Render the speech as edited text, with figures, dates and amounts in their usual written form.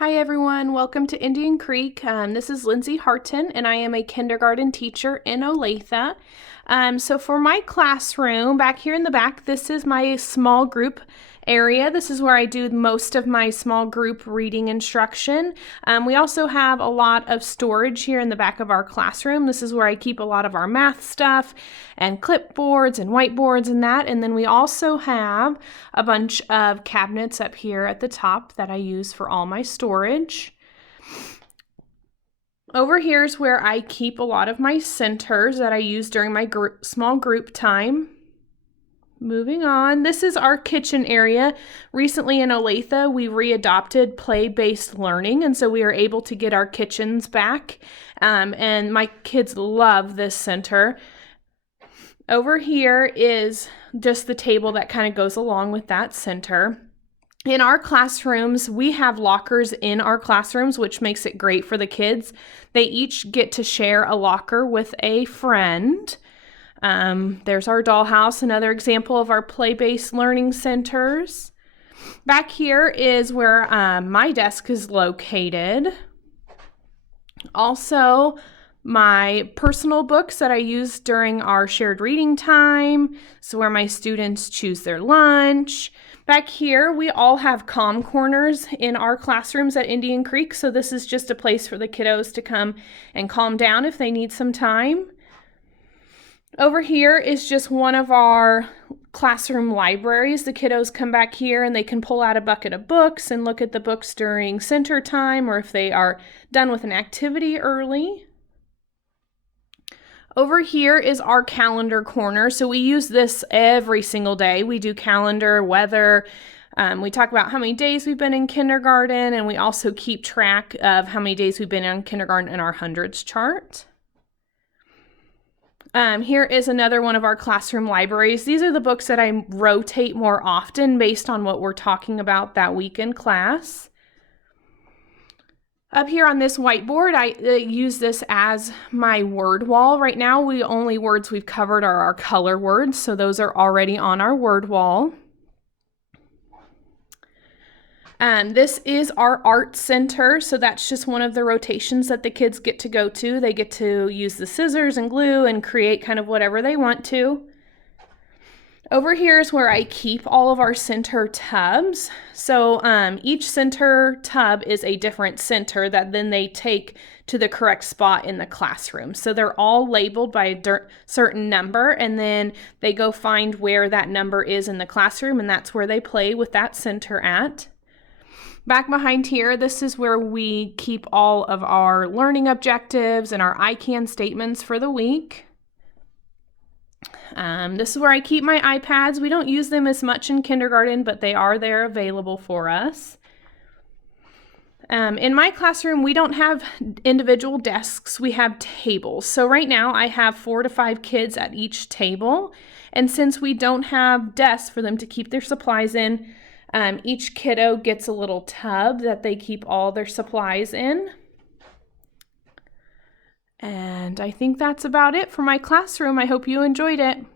Hi everyone, welcome to Indian Creek. This is Video-Hartin and I am a kindergarten teacher in Olathe. So for my classroom, back here in the back, this is my small group area. This is where I do most of my small group reading instruction. We also have a lot of storage here in the back of our classroom. This is where I keep a lot of our math stuff and clipboards and whiteboards and that. And then we also have a bunch of cabinets up here at the top that I use for all my storage. Over here is where I keep a lot of my centers that I use during my small group time. Moving on, this is our kitchen area. Recently in Olathe, we readopted play-based learning, and so we are able to get our kitchens back, and my kids love this center. Over here is just the table that kind of goes along with that center. In our classrooms, we have lockers in our classrooms, which makes it great for the kids. They each get to share a locker with a friend. There's our dollhouse, another example of our play-based learning centers. Back here is where my desk is located. Also, my personal books that I use during our shared reading time. So where my students choose their lunch. Back here, we all have calm corners in our classrooms at Indian Creek. So this is just a place for the kiddos to come and calm down if they need some time. Over here is just one of our classroom libraries. The kiddos come back here and they can pull out a bucket of books and look at the books during center time or if they are done with an activity early. Over here is our calendar corner. So we use this every single day. We do calendar, weather. We talk about how many days we've been in kindergarten, and we also keep track of how many days we've been in kindergarten in our hundreds chart. Here is another one of our classroom libraries. These are the books that I rotate more often based on what we're talking about that week in class. Up here on this whiteboard, I use this as my word wall. Right now, the only words we've covered are our color words, so those are already on our word wall. This is our art center, so that's just one of the rotations that the kids get to go to. They get to use the scissors and glue and create kind of whatever they want to. Over here is where I keep all of our center tubs. So each center tub is a different center that then they take to the correct spot in the classroom. So they're all labeled by a certain number, and then they go find where that number is in the classroom, and that's where they play with that center at. Back behind here, this is where we keep all of our learning objectives and our I can statements for the week. This is where I keep my iPads. We don't use them as much in kindergarten, but they are there available for us. In my classroom, we don't have individual desks. We have tables. So right now I have 4 to 5 kids at each table. And since we don't have desks for them to keep their supplies in, each kiddo gets a little tub that they keep all their supplies in. And I think that's about it for my classroom. I hope you enjoyed it.